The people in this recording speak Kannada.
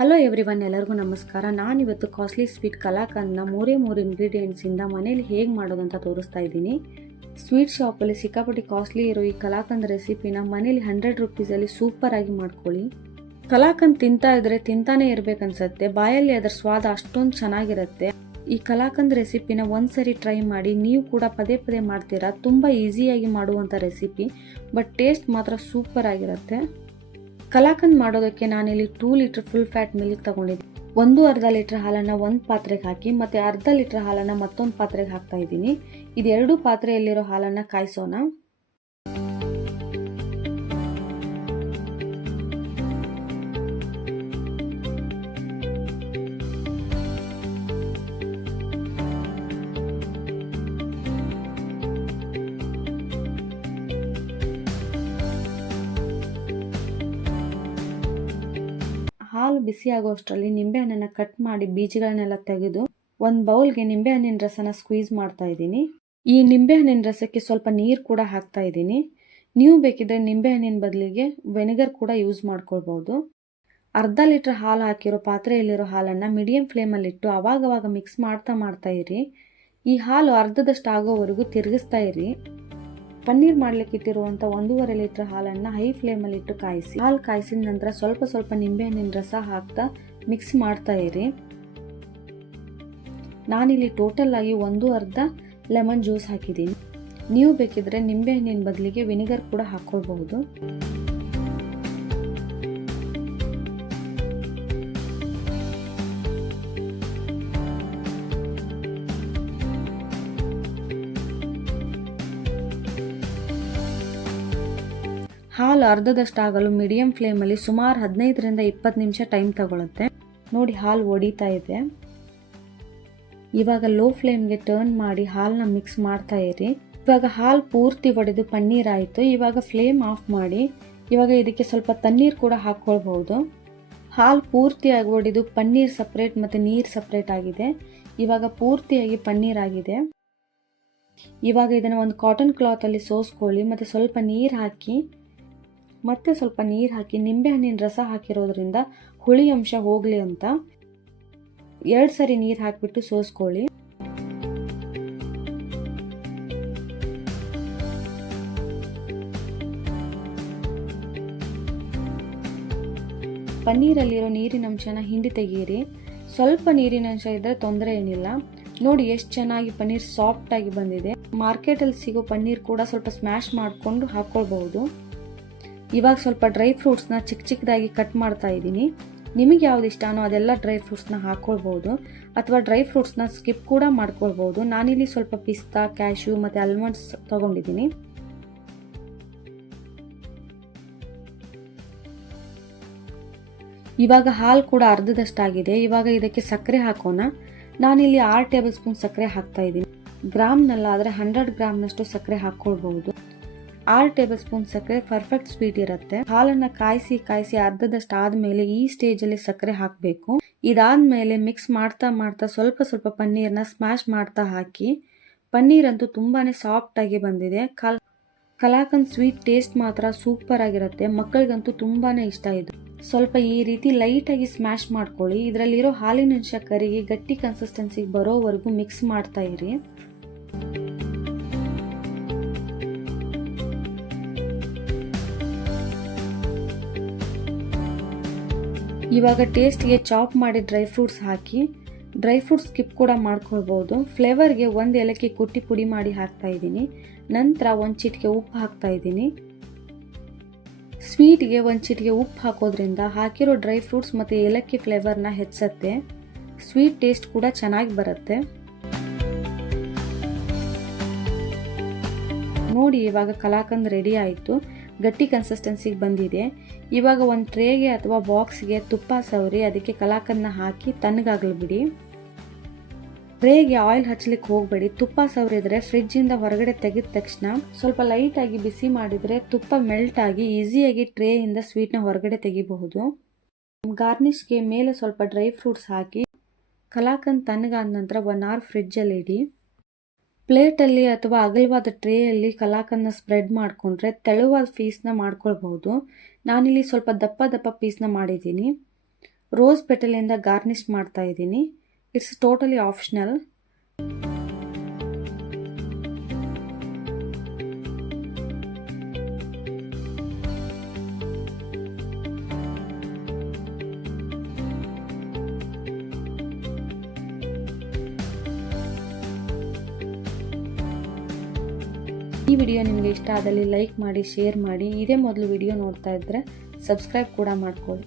ಹಲೋ ಎವ್ರಿವನ್, ಎಲ್ಲರಿಗೂ ನಮಸ್ಕಾರ. ನಾನಿವತ್ತು ಕಾಸ್ಟ್ಲಿ ಸ್ವೀಟ್ ಕಲಾಕಂದನ್ನ ಮೂರೇ ಇಂಗ್ರೀಡಿಯೆಂಟ್ಸಿಂದ ಮನೇಲಿ ಹೇಗೆ ಮಾಡೋದಂತ ತೋರಿಸ್ತಾ ಇದ್ದೀನಿ. ಸ್ವೀಟ್ ಶಾಪಲ್ಲಿ ಸಿಕ್ಕಾಪಟ್ಟಿ ಕಾಸ್ಟ್ಲಿ ಇರೋ ಈ ಕಲಾಕಂದ್ ರೆಸಿಪಿನ ಮನೇಲಿ 100 ರೂಪೀಸಲ್ಲಿ ಸೂಪರ್ ಆಗಿ ಮಾಡ್ಕೊಳ್ಳಿ. ಕಲಾಕಂದ್ ತಿಂತಾ ಇದ್ರೆ ತಿಂತಾನೆ ಇರ್ಬೇಕನ್ಸತ್ತೆ. ಬಾಯಲ್ಲಿ ಅದರ ಸ್ವಾದ ಅಷ್ಟೊಂದು ಚೆನ್ನಾಗಿರುತ್ತೆ. ಈ ಕಲಾಕಂದ್ ರೆಸಿಪಿನ ಒಂದ್ಸರಿ ಟ್ರೈ ಮಾಡಿ, ನೀವು ಕೂಡ ಪದೇ ಪದೇ ಮಾಡ್ತೀರಾ. ತುಂಬಾ ಈಸಿಯಾಗಿ ಮಾಡುವಂಥ ರೆಸಿಪಿ, ಬಟ್ ಟೇಸ್ಟ್ ಮಾತ್ರ ಸೂಪರ್ ಆಗಿರುತ್ತೆ. ಕಲಾಕಂದ್ ಮಾಡೋದಕ್ಕೆ ನಾನಿಲ್ಲಿ 2 ಲೀಟರ್ ಫುಲ್ ಫ್ಯಾಟ್ ಮಿಲ್ಕ್ ತಗೊಂಡಿದ್ದೀನಿ. ಅರ್ಧ ಲೀಟರ್ ಹಾಲನ್ನು ಒಂದು ಪಾತ್ರೆಗೆ ಹಾಕಿ ಮತ್ತೆ ಅರ್ಧ ಲೀಟರ್ ಹಾಲನ್ನು ಮತ್ತೊಂದು ಪಾತ್ರೆಗೆ ಹಾಕ್ತಾ ಇದ್ದೀನಿ. ಇದೆರಡು ಪಾತ್ರೆಯಲ್ಲಿರೋ ಹಾಲನ್ನು ಕಾಯಿಸೋಣ. ಹಾಲು ಬಿಸಿ ಆಗೋಷ್ಟರಲ್ಲಿ ನಿಂಬೆಹಣ್ಣನ್ನು ಕಟ್ ಮಾಡಿ ಬೀಜಗಳನ್ನೆಲ್ಲ ತೆಗೆದು ಒಂದು ಬೌಲ್ಗೆ ನಿಂಬೆಹಣ್ಣಿನ ರಸನ ಸ್ಕ್ವೀಸ್ ಮಾಡ್ತಾ ಇದ್ದೀನಿ. ಈ ನಿಂಬೆಹಣ್ಣಿನ ರಸಕ್ಕೆ ಸ್ವಲ್ಪ ನೀರು ಕೂಡ ಹಾಕ್ತಾ ಇದ್ದೀನಿ. ನೀವು ಬೇಕಿದ್ರೆ ನಿಂಬೆಹಣ್ಣಿನ ಬದಲಿಗೆ ವೆನಿಗರ್ ಕೂಡ ಯೂಸ್ ಮಾಡ್ಕೊಳ್ಬಹುದು. ಅರ್ಧ ಲೀಟರ್ ಹಾಲು ಹಾಕಿರೋ ಪಾತ್ರೆಯಲ್ಲಿರೋ ಹಾಲನ್ನು ಮೀಡಿಯಂ ಫ್ಲೇಮಲ್ಲಿಟ್ಟು ಅವಾಗವಾಗ ಮಿಕ್ಸ್ ಮಾಡ್ತಾ ಇರಿ. ಈ ಹಾಲು ಅರ್ಧದಷ್ಟು ಆಗೋವರೆಗೂ ತಿರುಗಿಸ್ತಾ ಇರಿ. ಪನ್ನೀರ್ ಮಾಡ್ಲಿಕ್ಕೆ ಇಟ್ಟಿರುವಂಥ 1.5 ಲೀಟರ್ ಹಾಲನ್ನು ಹೈ ಫ್ಲೇಮಲ್ಲಿ ಇಟ್ಟು ಕಾಯಿಸಿ. ಹಾಲು ಕಾಯಿಸಿದ ನಂತರ ಸ್ವಲ್ಪ ನಿಂಬೆಹಣ್ಣಿನ ರಸ ಹಾಕ್ತಾ ಮಿಕ್ಸ್ ಮಾಡ್ತಾ ಇರಿ. ನಾನಿಲ್ಲಿ ಟೋಟಲ್ ಆಗಿ 1/2 ಲೆಮನ್ ಜ್ಯೂಸ್ ಹಾಕಿದ್ದೀನಿ. ನೀವು ಬೇಕಿದ್ರೆ ನಿಂಬೆಹಣ್ಣಿನ ಬದಲಿಗೆ ವಿನಿಗರ್ ಕೂಡ ಹಾಕೊಳ್ಬಹುದು. ಹಾಲು ಅರ್ಧದಷ್ಟಾಗಲು ಮೀಡಿಯಂ ಫ್ಲೇಮಲ್ಲಿ ಸುಮಾರು 15ರಿಂದ 20 ನಿಮಿಷ ಟೈಮ್ ತಗೊಳುತ್ತೆ. ನೋಡಿ, ಹಾಲು ಒಡಿತಾ ಇದೆ. ಇವಾಗ ಲೋ ಫ್ಲೇಮ್ಗೆ ಟರ್ನ್ ಮಾಡಿ ಹಾಲನ್ನ ಮಿಕ್ಸ್ ಮಾಡ್ತಾ ಇರಿ. ಇವಾಗ ಹಾಲು ಪೂರ್ತಿ ಒಡೆದು ಪನ್ನೀರ್ ಆಯಿತು. ಇವಾಗ ಫ್ಲೇಮ್ ಆಫ್ ಮಾಡಿ ಇವಾಗ ಇದಕ್ಕೆ ಸ್ವಲ್ಪ ತಣ್ಣೀರು ಕೂಡ ಹಾಕ್ಕೊಳ್ಬಹುದು. ಹಾಲು ಪೂರ್ತಿಯಾಗಿ ಒಡೆದು ಪನ್ನೀರ್ ಸಪ್ರೇಟ್ ಮತ್ತು ನೀರು ಸಪ್ರೇಟ್ ಆಗಿದೆ. ಇವಾಗ ಪೂರ್ತಿಯಾಗಿ ಪನ್ನೀರ್ ಆಗಿದೆ. ಇವಾಗ ಇದನ್ನು ಒಂದು ಕಾಟನ್ ಕ್ಲಾತಲ್ಲಿ ಸೋಸ್ಕೊಳ್ಳಿ ಮತ್ತು ಸ್ವಲ್ಪ ನೀರು ಹಾಕಿ ನಿಂಬೆಹಣ್ಣಿನ ರಸ ಹಾಕಿರೋದ್ರಿಂದ ಹುಳಿ ಅಂಶ ಹೋಗಲಿ ಅಂತ 2 ಸರಿ ನೀರು ಹಾಕಿಬಿಟ್ಟು ಸೋಸ್ಕೊಳ್ಳಿ. ಪನ್ನೀರಲ್ಲಿರೋ ನೀರಿನ ಅಂಶನ ಹಿಂಡಿ ತೆಗೀರಿ. ಸ್ವಲ್ಪ ನೀರಿನ ಅಂಶ ಇದ್ದರೆ ತೊಂದರೆ ಏನಿಲ್ಲ. ನೋಡಿ ಎಷ್ಟು ಚೆನ್ನಾಗಿ ಪನ್ನೀರ್ ಸಾಫ್ಟ್ ಆಗಿ ಬಂದಿದೆ. ಮಾರ್ಕೆಟಲ್ಲಿ ಸಿಗೋ ಪನ್ನೀರ್ ಕೂಡ ಸ್ವಲ್ಪ ಸ್ಮ್ಯಾಶ್ ಮಾಡಿಕೊಂಡು ಹಾಕ್ಕೊಳ್ಬಹುದು. ಇವಾಗ ಸ್ವಲ್ಪ ಡ್ರೈ ಫ್ರೂಟ್ಸ್ನ ಚಿಕ್ಕದಾಗಿ ಕಟ್ ಮಾಡ್ತಾ ಇದ್ದೀನಿ. ನಿಮಗೆ ಯಾವ್ದು ಇಷ್ಟನೋ ಅದೆಲ್ಲ ಡ್ರೈ ಫ್ರೂಟ್ಸ್ನ ಹಾಕ್ಕೊಳ್ಬಹುದು ಅಥವಾ ಡ್ರೈ ಫ್ರೂಟ್ಸ್ನ ಸ್ಕಿಪ್ ಕೂಡ ಮಾಡ್ಕೊಳ್ಬಹುದು. ನಾನಿಲ್ಲಿ ಸ್ವಲ್ಪ ಪಿಸ್ತಾ, ಕ್ಯಾಶ್ಯೂ ಮತ್ತು ಆಲ್ಮಂಡ್ಸ್ ತಗೊಂಡಿದ್ದೀನಿ. ಇವಾಗ ಹಾಲು ಕೂಡ ಅರ್ಧದಷ್ಟಾಗಿದೆ. ಇವಾಗ ಇದಕ್ಕೆ ಸಕ್ಕರೆ ಹಾಕೋಣ. ನಾನಿಲ್ಲಿ 6 ಟೇಬಲ್ ಸ್ಪೂನ್ ಸಕ್ಕರೆ ಹಾಕ್ತಾ ಇದ್ದೀನಿ. ಗ್ರಾಮ್ನಲ್ಲಾದರೆ 100 ಗ್ರಾಮ್ನಷ್ಟು ಸಕ್ಕರೆ ಹಾಕ್ಕೊಳ್ಬಹುದು. 6 ಟೇಬಲ್ ಸ್ಪೂನ್ ಸಕ್ಕರೆ ಪರ್ಫೆಕ್ಟ್ ಸ್ವೀಟ್ ಇರುತ್ತೆ. ಹಾಲನ್ನು ಕಾಯಿಸಿ ಅರ್ಧದಷ್ಟು ಆದಮೇಲೆ ಈ ಸ್ಟೇಜಲ್ಲಿ ಸಕ್ಕರೆ ಹಾಕಬೇಕು. ಇದಾದ್ಮೇಲೆ ಮಿಕ್ಸ್ ಮಾಡ್ತಾ ಸ್ವಲ್ಪ ಪನ್ನೀರ್ನ ಸ್ಮ್ಯಾಶ್ ಮಾಡ್ತಾ ಹಾಕಿ. ಪನ್ನೀರ್ ಅಂತೂ ತುಂಬಾನೇ ಸಾಫ್ಟ್ ಆಗಿ ಬಂದಿದೆ. ಕಲಾಕಂದ್ ಸ್ವೀಟ್ ಟೇಸ್ಟ್ ಮಾತ್ರ ಸೂಪರ್ ಆಗಿರುತ್ತೆ. ಮಕ್ಕಳಿಗಂತೂ ತುಂಬಾನೇ ಇಷ್ಟ ಇದು. ಸ್ವಲ್ಪ ಈ ರೀತಿ ಲೈಟ್ ಆಗಿ ಸ್ಮ್ಯಾಶ್ ಮಾಡ್ಕೊಳ್ಳಿ. ಇದರಲ್ಲಿರೋ ಹಾಲಿನ ಅಂಶ ಕರಗಿ ಗಟ್ಟಿ ಕನ್ಸಿಸ್ಟೆನ್ಸಿಗೆ ಬರೋವರೆಗೂ ಮಿಕ್ಸ್ ಮಾಡ್ತಾ ಇರಿ. ಇವಾಗ ಟೇಸ್ಟ್ಗೆ ಚಾಪ್ ಮಾಡಿ ಡ್ರೈ ಫ್ರೂಟ್ಸ್ ಹಾಕಿ. ಡ್ರೈ ಫ್ರೂಟ್ಸ್ ಸ್ಕಿಪ್ ಕೂಡ ಮಾಡ್ಕೊಳ್ಬಹುದು. ಫ್ಲೇವರ್ಗೆ 1 ಏಲಕ್ಕಿ ಕುಟ್ಟಿ ಪುಡಿ ಮಾಡಿ ಹಾಕ್ತಾ ಇದ್ದೀನಿ. ನಂತರ 1 ಚಿಟಿಕೆ ಉಪ್ಪು ಹಾಕ್ತಾ ಇದ್ದೀನಿ. ಸ್ವೀಟ್ಗೆ 1 ಚಿಟಿಕೆ ಉಪ್ಪು ಹಾಕೋದ್ರಿಂದ ಹಾಕಿರೋ ಡ್ರೈ ಫ್ರೂಟ್ಸ್ ಮತ್ತು ಏಲಕ್ಕಿ ಫ್ಲೇವರ್ನ ಹೆಚ್ಚುತ್ತೆ. ಸ್ವೀಟ್ ಟೇಸ್ಟ್ ಕೂಡ ಚೆನ್ನಾಗಿ ಬರುತ್ತೆ. ನೋಡಿ, ಇವಾಗ ಕಲಾಕಂದ್ ರೆಡಿ ಆಯಿತು. ಗಟ್ಟಿ ಕನ್ಸಿಸ್ಟೆನ್ಸಿಗೆ ಬಂದಿದೆ. ಇವಾಗ ಒಂದು ಟ್ರೇಗೆ ಅಥವಾ ಬಾಕ್ಸ್ಗೆ ತುಪ್ಪ ಸವರಿ ಅದಕ್ಕೆ ಕಲಾಕಂದನ್ನ ಹಾಕಿ ತಣ್ಣಗಾಗಲು ಬಿಡಿ. ಟ್ರೇಗೆ ಆಯಿಲ್ ಹಚ್ಚಲಿಕ್ಕೆ ಹೋಗಬೇಡಿ. ತುಪ್ಪ ಸವರಿದ್ರೆ ಫ್ರಿಡ್ಜಿಂದ ಹೊರಗಡೆ ತೆಗೆದ ತಕ್ಷಣ ಸ್ವಲ್ಪ ಲೈಟಾಗಿ ಬಿಸಿ ಮಾಡಿದರೆ ತುಪ್ಪ ಮೆಲ್ಟ್ ಆಗಿ ಈಸಿಯಾಗಿ ಟ್ರೇಯಿಂದ ಸ್ವೀಟ್ನ ಹೊರಗಡೆ ತೆಗಿಬಹುದು. ಗಾರ್ನಿಷ್ಗೆ ಮೇಲೆ ಸ್ವಲ್ಪ ಡ್ರೈ ಫ್ರೂಟ್ಸ್ ಹಾಕಿ ಕಲಾಕಂದ್ ತಣ್ಣಗಾದ ನಂತರ 1 ಅವರ್ ಫ್ರಿಡ್ಜಲ್ಲಿ ಇಡಿ. ಪ್ಲೇಟಲ್ಲಿ ಅಥವಾ ಅಗಲವಾದ ಟ್ರೇಯಲ್ಲಿ ಕಲಾಕಂದನ್ನ ಸ್ಪ್ರೆಡ್ ಮಾಡಿಕೊಂಡ್ರೆ ತೆಳುವಾದ ಪೀಸ್ನ ಮಾಡ್ಕೊಳ್ಬಹುದು. ನಾನಿಲ್ಲಿ ಸ್ವಲ್ಪ ದಪ್ಪ ಪೀಸ್ನ ಮಾಡಿದ್ದೀನಿ. ರೋಸ್ ಪೆಟಲಿಂದ ಗಾರ್ನಿಷ್ ಮಾಡ್ತಾ ಇದ್ದೀನಿ. It's totally optional. ಈ ವಿಡಿಯೋ ನಿಮಗೆ ಇಷ್ಟ ಆದಲ್ಲಿ ಲೈಕ್ ಮಾಡಿ, ಶೇರ್ ಮಾಡಿ. ಇದೇ ಮೊದಲು ವಿಡಿಯೋ ನೋಡ್ತಾ ಇದ್ದರೆ ಸಬ್ಸ್ಕ್ರೈಬ್ ಕೂಡ ಮಾಡ್ಕೊಳ್ಳಿ.